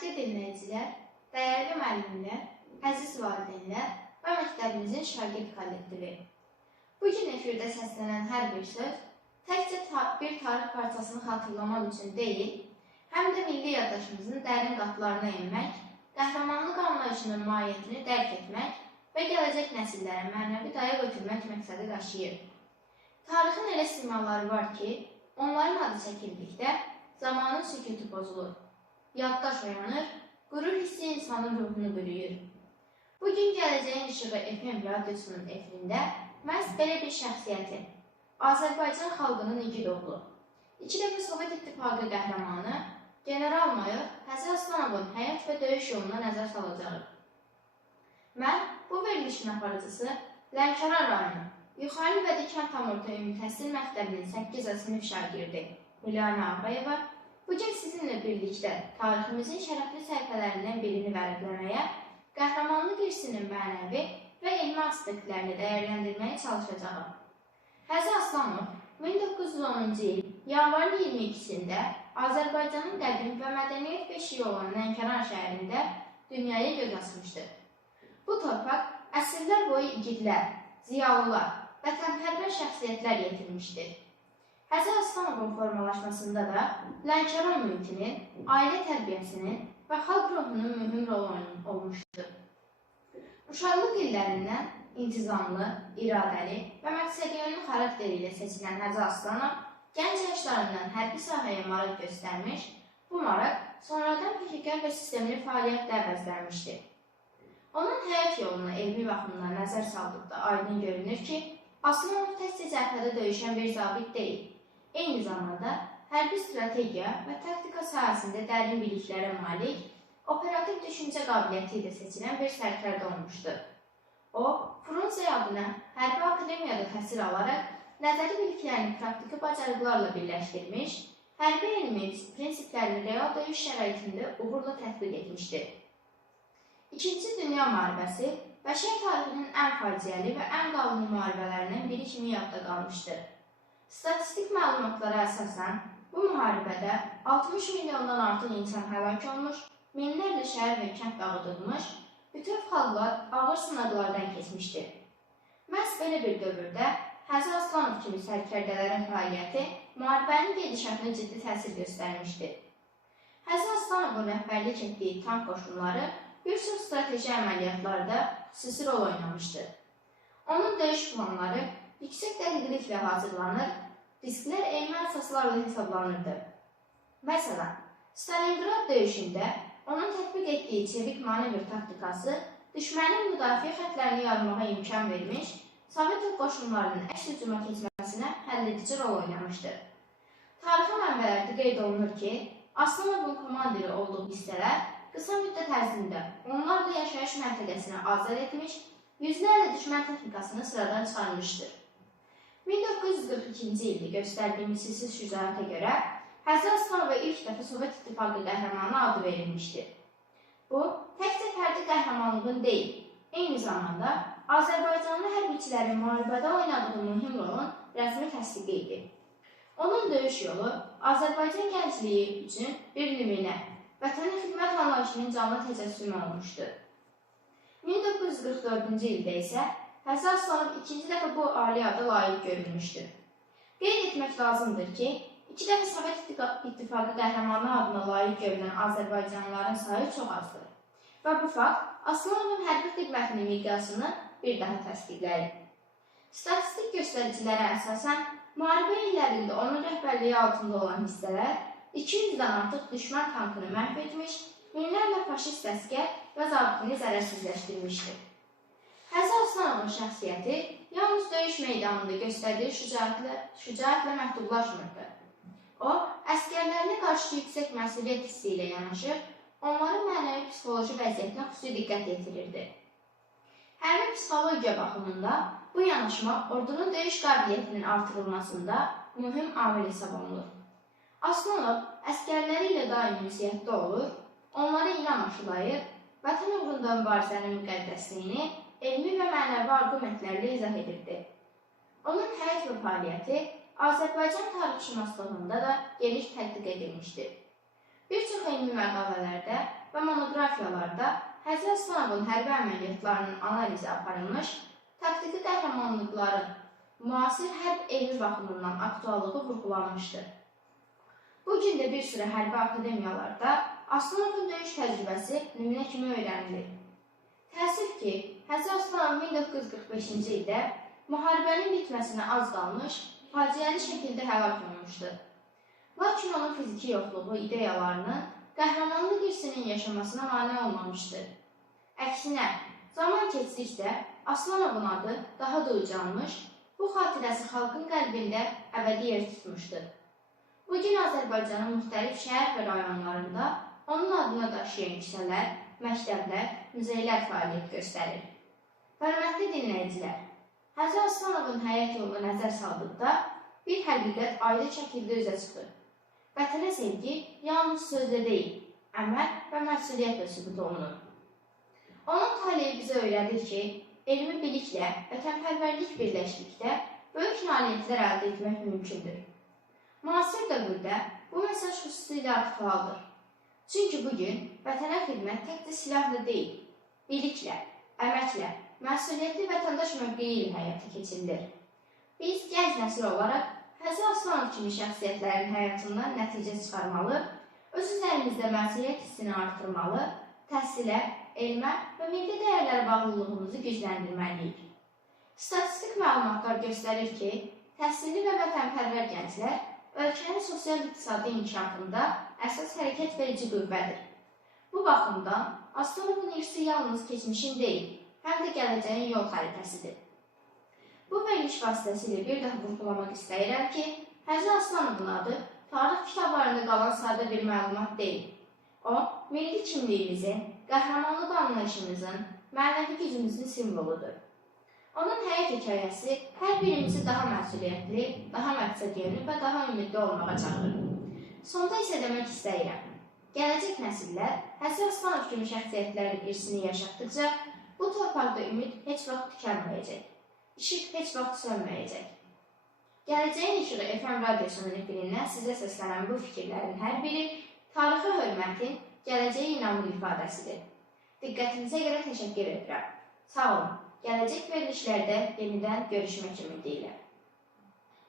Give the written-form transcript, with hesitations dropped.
Hörmətli dinləyicilər, dəyərli müəllimlər, əziz valideynlər və məktəbimizin şagird kollektivi. Bugün efirdə səslənən hər bir söz təkcə bir tarix parçasını xatırlamaq üçün deyil, həm də milli yaddaşımızın dərin qatlarına enmək, qəhrəmanlıq anlayışının mahiyyətini dərk etmək və gələcək nəsillərə mənəvi dayaq ötürmək məqsədi daşıyır. Tarixin elə simaları var ki, onların adı çəkildikdə zamanın sükutu pozulur. Yaddaş oyanır, qürur hissi insanın ruhunu bürüyür. Bugün Gələcəyin İşığı FM radyosunun efirində məhz belə bir şəxsiyyəti, Azərbaycan xalqının igid oğlu, 2 dəfə Sovet İttifaqı qəhrəmanı, general-mayor Həzi Aslanovun həyat və döyüş yoluna nəzər salacağıq. Mən bu verilişin aparıcısı Lənkəran rayonu Yuxarı Bədii Kənd Tam-orta Ümumi Təhsil Məktəbinin 8 sinif şagirdi Milanə Ağayeva bugün sizinlə birlikdə tariximizin şərəfli səhifələrindən birini vərəqləməyə, qəhrəmanlıq irsinin mənəvi və elmi aspektlərini dəyərləndirməyə çalışacağım. Həzi Aslanov 1910-cu il yanvarın 22-sində Azərbaycanın qədim və mədəniyyət beşiği olan Lənkəran şəhərində dünyaya göz açmışdır. Bu torpaq əsrlər boyu igidlər, ziyalılar, vətənpərvər şəxsiyyətlər yetirmişdir. Həzi Aslanovun formalaşmasında da Lənkəran mühitinin, ailə tərbiyəsinin və xalq ruhunun mühüm rolu olmuşdur. Uşaqlıq illərindən intizamlı, iradəli və məqsədyönlü xarakteri ilə seçilən Həzi Aslanov gənc yaşlarından hərbi sahəyə maraq göstərmiş, bu maraq sonradan peşəkar və sistemli fəaliyyətlə əvəzlənmişdir. Onun həyat yoluna elmi baxımdan nəzər saldıqda aydın görünür ki, Aslanov təkcə cəbhədə döyüşən bir zabit deyil, eyni zamanda hərbi strategiya və taktika sahəsində dərin biliklərə malik, operativ düşüncə qabiliyyəti ilə seçilən bir sərkərdə olmuşdur. O, Frunze adına hərbi akademiyada təhsil alaraq, nəzəri biliklərini praktiki bacarıqlarla birləşdirmiş, hərbi elmi prinsiplərini real döyüş şəraitində uğurla tətbiq etmişdir. İkinci Dünya müharibəsi bəşər tarixinin ən faciəli və ən qanlı müharibələrindən biri kimi yadda qalmışdır. Statistik məlumatlara əsasən, bu müharibədə 60 milyondan artıq insan həlak olmuş, minlərlə şəhər və kənd dağıdılmış, bütün xalqlar ağır sınaqlardan keçmişdir. Məhz belə bir dövrdə Həzi Aslanov kimi sərkərdələrin fəaliyyəti müharibənin gedişatına ciddi təsir göstərmişdir. Həzi Aslanovun rəhbərlik etdiyi tank qoşunları bir çox strateji əməliyyatlarda xüsusi rol oynamışdır. Onun döyüş planları yüksək dəqiqliklə hazırlanır, risklər elmi əsaslarla hesablanırdı. Məsələn, Stalingrad döyüşündə onun tətbiq etdiyi çevik manevr taktikası düşmənin müdafiə xətlərini yarmağa imkan vermiş, Sovet qoşunlarının əks hücuma keçməsinə həlledici rol oynamışdır. Tarixi mənbələrdə qeyd olunur ki, Aslanovun komandiri olduğu hissələr qısa müddət ərzində onlarla yaşayış məntəqəsini azad etmiş, yüzlərlə düşmən texnikasını sıradan çıxarmışdır. 1942-ci ildə göstərdiyi misilsiz şücaətə görə Həzi Aslanova ilk dəfə Sovet İttifaqı qəhrəmanı adı verilmişdir. Bu, təkcə fərdi qəhrəmanlığın deyil, eyni zamanda Azərbaycanlı hərbiçilərin müharibədə oynadığı mühüm rolun rəsmi təsdiqi idi. Onun döyüş yolu Azərbaycan gəncliyi üçün bir nümunə, vətənə xidmət anlayışının canlı təcəssümü olmuşdur. 1944-cü ildə isə Həzi Aslanov ikinci dəfə bu ali adı layiq görülmüşdür. Qeyd etmək lazımdır ki, 2 dəfə Sovet İttifaqı qəhrəmanı adına layiq görülən Azərbaycanlıların sayı çox azdır. Və bu fakt Aslanovun hərbi xidmətinin miqyasını bir daha təsdiqləyir. Statistik göstəricilərə əsasən, müharibə illərində onun rəhbərliyi altında olan hissələr 200-dən artıq düşmən tankını məhv etmiş, minlərlə faşist əskər və zabitini zərərsizləşdirmişdir. Həzi Aslanovun şəxsiyyəti yalnız döyüş meydanında göstərdiyi şücaətlə məhdudlaşmırdı. O, əskərlərinə qarşı yüksək məsuliyyət hissi ilə yanaşır, onların mənəvi psixoloji vəziyyətinə xüsusi diqqət yetirirdi. Hərbi psixologiya baxımında bu yanaşma ordunun döyüş qabiliyyətinin artırılmasında mühüm amil hesab olunur. Aslanov əskərləri ilə daim ünsiyyətdə olur, onlara inam aşılayır, vətən uğrunda mübarizənin müqəddəsliyini elmi və mənəvi arqumentlərlə izah edirdi. Onun həyat və fəaliyyəti Azərbaycan tarixşünaslığında da geniş tədqiq edilmişdir. Bir çox elmi məqalələrdə və coğrafiyalarda Həzi Aslanovun hərbi əməliyyatlarının analizi aparılmış, taktiki qəhrəmanlıqların müasir hərb elmi baxımından aktuallığı vurğulanmışdır. Bugün də bir sıra hərbi akademiyalarda Aslanovun döyüş təcrübəsi nümunə kimi öyrənilir. Təəssüf ki, Həzi Aslanov 1945-ci ildə müharibənin bitməsinə az qalmış, faciəli şəkildə həlak olmuşdur. Lakin onun fiziki yoxluğu ideyalarının qəhrəmanlıq hirsinin yaşamasına mane olmamışdır. Əksinə, zaman keçdikcə Aslanovun adı daha da ucalmış, bu xatirəsi xalqın qəlbində əbədi yer tutmuşdur. Bugün Azərbaycanın müxtəlif şəhər və rayonlarında onun adına daşıyan küçələr, məktəblər, muzeylər fəaliyyət göstərir. Hörmətli dinləyicilər, Həzi Aslanovun həyat yoluna nəzər saldıqda bir həqiqət aydın şəkildə üzə çıxır. Vətənə sevgi yalnız sözlə deyil, əməl və məsuliyyətlə sübut olunur. Onun taleyi bizə öyrədir ki, elmi biliklə, vətənpərvərlik birləşdikdə böyük nailiyyətlər əldə etmək mümkündür. Müasir dövrdə bu mesaj xüsusilə aktualdır. Çünki bugün vətənə xidmət təkcə silahla deyil, biliklə, əməklə, məsuliyyətli vətəndaş mövqeyi ilə həyata keçirilir. Biz gənc nəsil olaraq Həzi Aslanov kimi şəxsiyyətlərin həyatından nəticə çıxarmalı, öz üzərimizdə məsuliyyət hissini artırmalı, təhsilə, elmə və milli dəyərlərə bağlılığımızı gücləndirməliyik. Statistik məlumatlar göstərir ki, təhsilli və vətənpərvər gənclər ölkənin sosial-iqtisadi inkişafında əsas hərəkət verici qüvvədir. Bu baxımdan Aslanovun irsi yalnız keçmişin deyil, həm də gələcəyin yol xəritəsidir. Bu veriliş vasitəsilə bir daha vurğulamaq istəyirəm ki, Həzi Aslanovun adı tarix kitablarında qalan sadə bir məlumat deyil. O, milli kimliyimizin, qəhrəmanlıq anlayışımızın, mənəvi gücümüzün simvoludur. Onun həyat hekayəsi hər birimizi daha məsuliyyətli, daha məqsədyönlü və daha ümidli olmağa çağırır. Sonda isə demək istəyirəm, gələcək nəsillər Həzi Aslanov kimi şəxsiyyətlərin irsini yaşatdıqca bu torpaqda ümid heç vaxt tükənməyəcək. İşıq heç vaxt sönməyəcək. Gələcəyin İşığı FM radyosunun efirindən sizə səslənən bu fikirlərin hər biri tarixə hörmətin, gələcəyə inamlı ifadəsidir. Diqqətinizə görə təşəkkür edirəm. Sağ olun. Gələcək verilişlərdə yenidən görüşmək ümidilə.